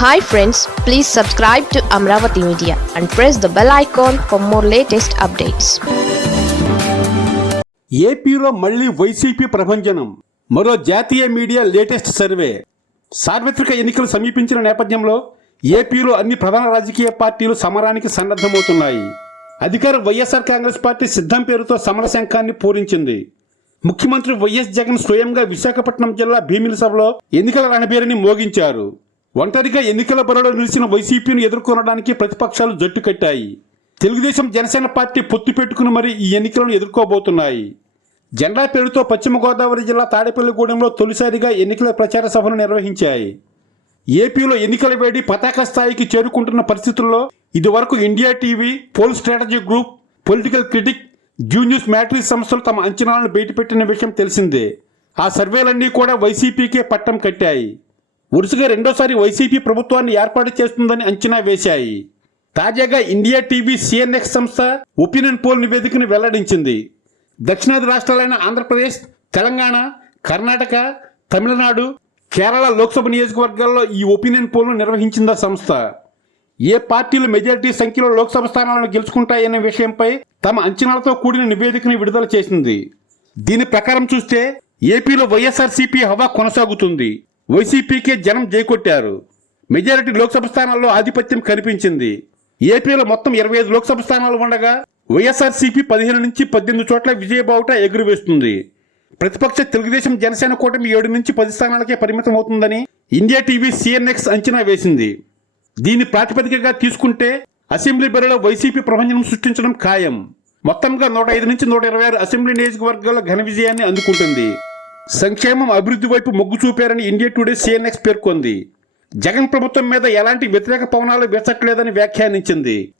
Hi friends please subscribe to Amaravati media and press the bell icon for more latest updates ఏపీలో మళ్ళీ YCP ప్రభంజనం. మరో జాతీయ media latest survey. సార్వత్రిక ఎన్నికలు సమీపించిన నేపథ్యంలో ఏపీలో అన్ని ప్రధాన రాజకీయ పార్టీలు సమరానికి సన్నద్ధమవుతున్నాయి. అధికార వైఎస్ఆర్ కాంగ్రెస్ పార్టీ సిద్ధం పేరుతో సమర శంఖాన్ని పూరించింది. ముఖ్యమంత్రి వైఎస్ జగన్ స్వయంగా విశాఖపట్నం జిల్లా భీమిలి సభలో ఎన్నికల రణబేరిని మోగించారు. ఒంటరిగా ఎన్నికల బరిలో నిలిచిన వైసీపీని ఎదుర్కొనడానికి ప్రతిపక్షాలు జట్టు కట్టాయి. తెలుగుదేశం జనసేన పార్టీ పొత్తు పెట్టుకుని మరి ఈ ఎన్నికలను ఎదుర్కోబోతున్నాయి. జెండా పేరుతో పశ్చిమ గోదావరి జిల్లా తాడేపల్లిగూడెంలో తొలిసారిగా ఎన్నికల ప్రచార సభను నిర్వహించాయి. ఏపీలో ఎన్నికల వేడి పతాక స్థాయికి చేరుకుంటున్న పరిస్థితుల్లో ఇదివరకు India TV poll strategy group political critic zoo news matrix సంస్థలు తమ అంచనాలను బయటపెట్టిన విషయం తెలిసిందే. ఆ సర్వేలన్నీ కూడా వైసీపీకే పట్టం కట్టాయి. వరుసగా రెండోసారి వైసీపీ ప్రభుత్వాన్ని ఏర్పాటు చేస్తుందని అంచనా వేశాయి. తాజాగా ఇండియా టీవీ సిఎన్ఎక్స్ సంస్థ ఒపీనియన్ పోల్ నివేదికను వెల్లడించింది. దక్షిణాది రాష్ట్రాలైన ఆంధ్రప్రదేశ్ తెలంగాణ కర్ణాటక తమిళనాడు కేరళ లోక్సభ నియోజకవర్గాల్లో ఈ ఒపీనియన్ పోల్ను నిర్వహించిందా సంస్థ? ఏ పార్టీలు మెజారిటీ సంఖ్యలో లోక్సభ స్థానాలను గెలుచుకుంటాయనే విషయంపై తమ అంచనాలతో కూడిన నివేదికను విడుదల చేసింది. దీని ప్రకారం చూస్తే ఏపీలో వైఎస్ఆర్సీపీ హవా కొనసాగుతుంది. వైసీపీకే జనం జైకొట్టారు. మెజారిటీ లోక్సభ స్థానాల్లో ఆధిపత్యం కనిపించింది. ఏపీలో మొత్తం ఇరవై ఐదు లోక్సభ స్థానాలు ఉండగా వైఎస్ఆర్సీపీ పదిహేను నుంచి పద్దెనిమిది చోట్ల విజయబావుట ఎగురువేస్తుంది. ప్రతిపక్ష తెలుగుదేశం జనసేన కూటమి ఏడు నుంచి పది స్థానాలకే పరిమితం అవుతుందని ఇండియా టీవీ సిఎన్ఎక్స్ అంచనా వేసింది. దీని ప్రాతిపదికగా తీసుకుంటే అసెంబ్లీ బరిలో వైసీపీ ప్రభంజనం సృష్టించడం ఖాయం. మొత్తంగా నూట ఐదు నుంచి నూట ఇరవై ఆరు అసెంబ్లీ నియోజకవర్గాల ఘన విజయాన్ని అందుకుంటుంది. సంక్షేమం అభివృద్ధి వైపు మొగ్గు చూపారని ఇండియా టుడే సిఎన్ఎక్స్ పేర్కొంది. జగన్ ప్రభుత్వం మీద ఎలాంటి వ్యతిరేక పవనాలు వీచట్లేదని వ్యాఖ్యానించింది.